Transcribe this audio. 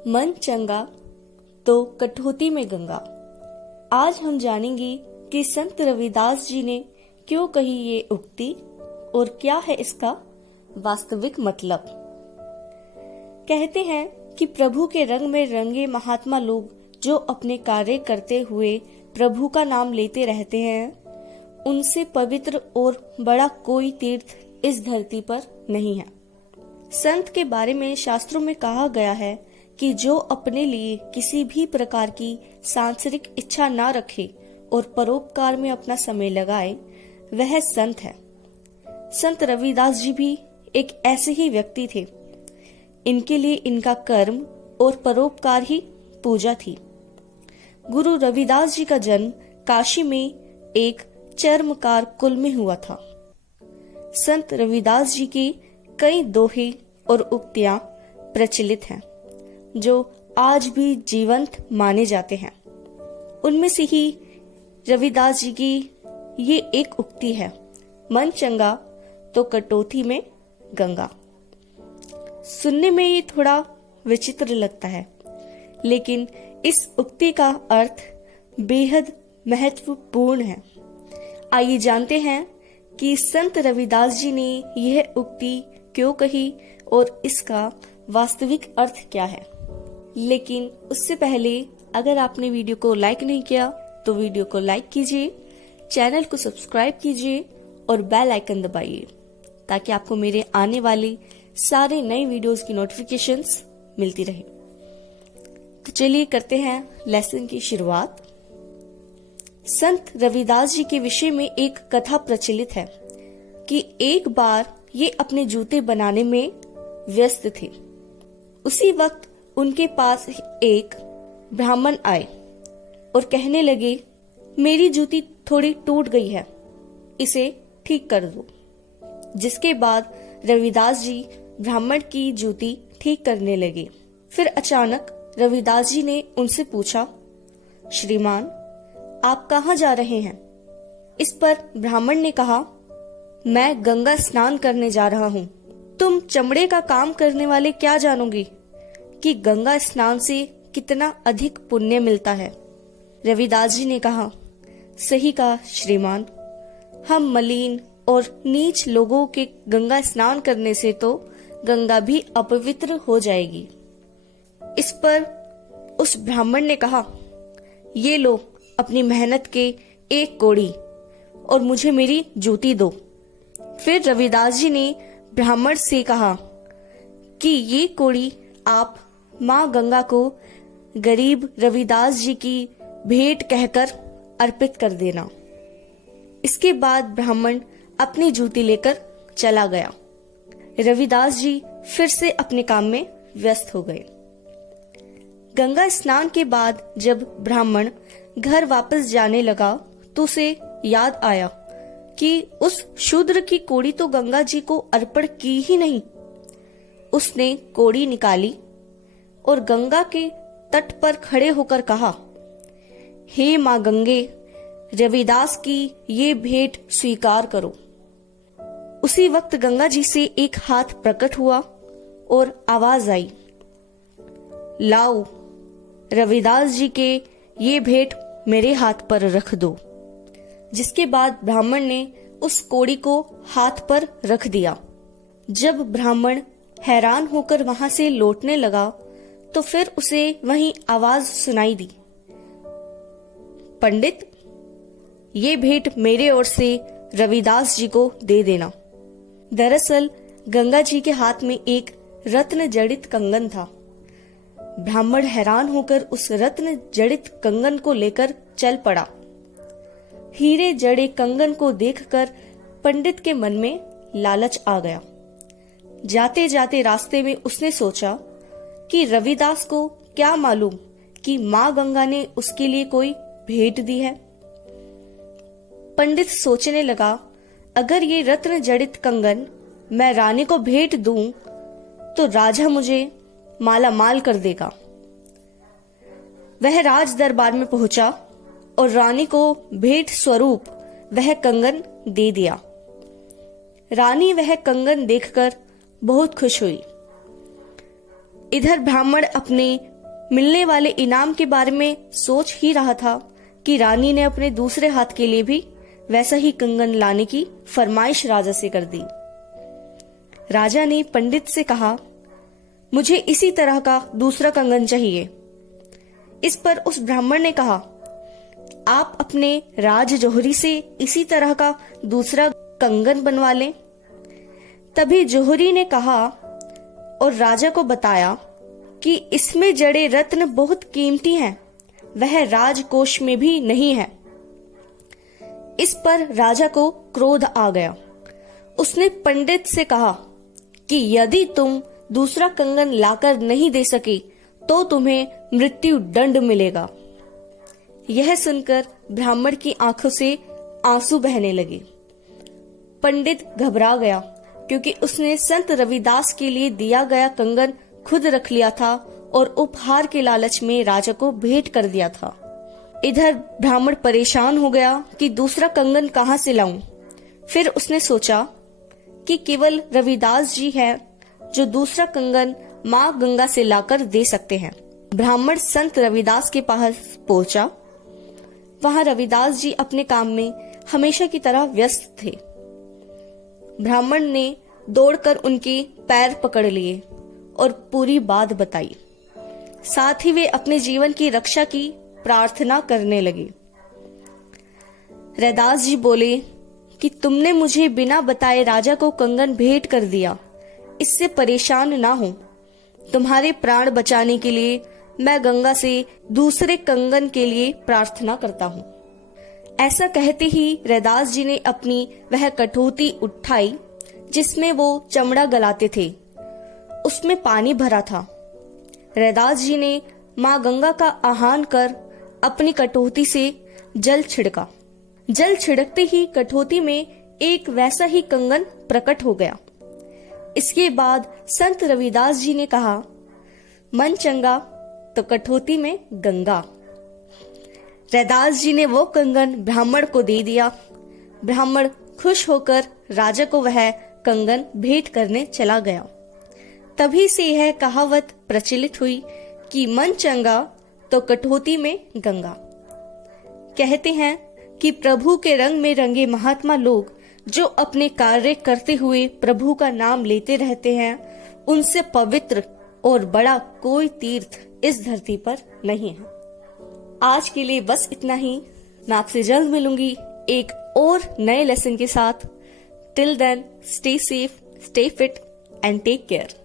मन चंगा तो कटौती में गंगा। आज हम जानेंगे कि संत रविदास जी ने क्यों कही ये उक्ति और क्या है इसका वास्तविक मतलब। कहते हैं कि प्रभु के रंग में रंगे महात्मा लोग जो अपने कार्य करते हुए प्रभु का नाम लेते रहते हैं, उनसे पवित्र और बड़ा कोई तीर्थ इस धरती पर नहीं है। संत के बारे में शास्त्रों में कहा गया है कि जो अपने लिए किसी भी प्रकार की सांसारिक इच्छा ना रखे और परोपकार में अपना समय लगाए, वह संत है। संत रविदास जी भी एक ऐसे ही व्यक्ति थे। इनके लिए इनका कर्म और परोपकार ही पूजा थी। गुरु रविदास जी का जन्म काशी में एक चर्मकार कुल में हुआ था। संत रविदास जी की कई दोहे और उक्तियां प्रचलित हैं, जो आज भी जीवंत माने जाते हैं। उनमें से ही रविदास जी की ये एक उक्ति है, मन चंगा तो कटौती में गंगा। सुनने में ये थोड़ा विचित्र लगता है, लेकिन इस उक्ति का अर्थ बेहद महत्वपूर्ण है। आइए जानते हैं कि संत रविदास जी ने यह उक्ति क्यों कही और इसका वास्तविक अर्थ क्या है। लेकिन उससे पहले अगर आपने वीडियो को लाइक नहीं किया तो वीडियो को लाइक कीजिए, चैनल को सब्सक्राइब कीजिए और बेल आइकन दबाइए ताकि आपको मेरे आने वाले सारे नए वीडियोस की नोटिफिकेशंस मिलती रहे। तो चलिए करते हैं लेसन की शुरुआत। संत रविदास जी के विषय में एक कथा प्रचलित है कि एक बार ये अपने जूते बनाने में व्यस्त थे। उसी वक्त उनके पास एक ब्राह्मण आए और कहने लगे, मेरी जूती थोड़ी टूट गई है, इसे ठीक कर दो। जिसके बाद रविदास जी ब्राह्मण की जूती ठीक करने लगे। फिर अचानक रविदास जी ने उनसे पूछा, श्रीमान आप कहाँ जा रहे हैं? इस पर ब्राह्मण ने कहा, मैं गंगा स्नान करने जा रहा हूँ। तुम चमड़े का काम करने वाले क्या जानोगे कि गंगा स्नान से कितना अधिक पुण्य मिलता है। रविदास जी ने कहा, सही कहा श्रीमान, हम मलिन और नीच लोगों के गंगा स्नान करने से तो गंगा भी अपवित्र हो जाएगी। इस पर उस ब्राह्मण ने कहा, ये लो अपनी मेहनत के एक कोड़ी और मुझे मेरी जूती दो। फिर रविदास जी ने ब्राह्मण से कहा कि ये कोड़ी आप माँ गंगा को गरीब रविदास जी की भेंट कहकर अर्पित कर देना। इसके बाद ब्राह्मण अपनी जूती लेकर चला गया। रविदास जी फिर से अपने काम में व्यस्त हो गए। गंगा स्नान के बाद जब ब्राह्मण घर वापस जाने लगा तो उसे याद आया कि उस शूद्र की कोड़ी तो गंगा जी को अर्पण की ही नहीं। उसने कोड़ी निकाली और गंगा के तट पर खड़े होकर कहा, हे माँ गंगे, रविदास की ये भेंट स्वीकार करो। उसी वक्त गंगा जी से एक हाथ प्रकट हुआ और आवाज आई, लाओ रविदास जी के ये भेंट मेरे हाथ पर रख दो। जिसके बाद ब्राह्मण ने उस कोड़ी को हाथ पर रख दिया। जब ब्राह्मण हैरान होकर वहां से लौटने लगा तो फिर उसे वहीं आवाज सुनाई दी, पंडित ये भेंट मेरे ओर से रविदास जी को दे देना। दरअसल गंगा जी के हाथ में एक रत्न जड़ित कंगन था। ब्राह्मण हैरान होकर उस रत्न जड़ित कंगन को लेकर चल पड़ा। हीरे जड़े कंगन को देखकर पंडित के मन में लालच आ गया। जाते जाते रास्ते में उसने सोचा कि रविदास को क्या मालूम कि माँ गंगा ने उसके लिए कोई भेंट दी है। पंडित सोचने लगा, अगर ये रत्न जड़ित कंगन मैं रानी को भेंट दूं तो राजा मुझे माला माल कर देगा। वह राज दरबार में पहुंचा और रानी को भेंट स्वरूप वह कंगन दे दिया। रानी वह कंगन देखकर बहुत खुश हुई। इधर ब्राह्मण अपने मिलने वाले इनाम के बारे में सोच ही रहा था कि रानी ने अपने दूसरे हाथ के लिए भी वैसा ही कंगन लाने की फरमाइश राजा से कर दी। राजा ने पंडित से कहा, मुझे इसी तरह का दूसरा कंगन चाहिए। इस पर उस ब्राह्मण ने कहा, आप अपने राज जौहरी से इसी तरह का दूसरा कंगन बनवा लें। तभी जौहरी ने कहा और राजा को बताया कि इसमें जड़े रत्न बहुत कीमती हैं, वह राजकोष में भी नहीं है। इस पर राजा को क्रोध आ गया। उसने पंडित से कहा कि यदि तुम दूसरा कंगन लाकर नहीं दे सके तो तुम्हें मृत्यु दंड मिलेगा। यह सुनकर ब्राह्मण की आंखों से आंसू बहने लगे। पंडित घबरा गया क्योंकि उसने संत रविदास के लिए दिया गया कंगन खुद रख लिया था और उपहार के लालच में राजा को भेंट कर दिया था। इधर ब्राह्मण परेशान हो गया कि दूसरा कंगन कहाँ से लाऊं। फिर उसने सोचा कि केवल रविदास जी हैं जो दूसरा कंगन माँ गंगा से लाकर दे सकते हैं। ब्राह्मण संत रविदास के पास पहुंचा। वहां रविदास जी अपने काम में हमेशा की तरह व्यस्त थे। ब्राह्मण ने दौड़कर उनके पैर पकड़ लिए और पूरी बात बताई। साथ ही वे अपने जीवन की रक्षा की प्रार्थना करने लगे। रैदास जी बोले कि तुमने मुझे बिना बताए राजा को कंगन भेंट कर दिया, इससे परेशान ना हो। तुम्हारे प्राण बचाने के लिए मैं गंगा से दूसरे कंगन के लिए प्रार्थना करता हूँ। ऐसा कहते ही रैदास जी ने अपनी वह कठौती उठाई जिसमें वो चमड़ा गलाते थे। उसमें पानी भरा था। रैदास जी ने माँ गंगा का आह्वान कर अपनी कठौती से जल छिड़का। जल छिड़कते ही कठौती में एक वैसा ही कंगन प्रकट हो गया। इसके बाद संत रविदास जी ने कहा, मन चंगा तो कठौती में गंगा। रैदास जी ने वो कंगन ब्राह्मण को दे दिया। ब्राह्मण खुश होकर राजा को वह कंगन भेंट करने चला गया। तभी से यह कहावत प्रचलित हुई कि मन चंगा तो कठौती में गंगा। कहते हैं कि प्रभु के रंग में रंगे महात्मा लोग जो अपने कार्य करते हुए प्रभु का नाम लेते रहते हैं, उनसे पवित्र और बड़ा कोई तीर्थ इस धरती पर नहीं है। आज के लिए बस इतना ही। मैं आपसे जल्द मिलूंगी एक और नए लेसन के साथ। Till then, stay safe, stay fit and take care.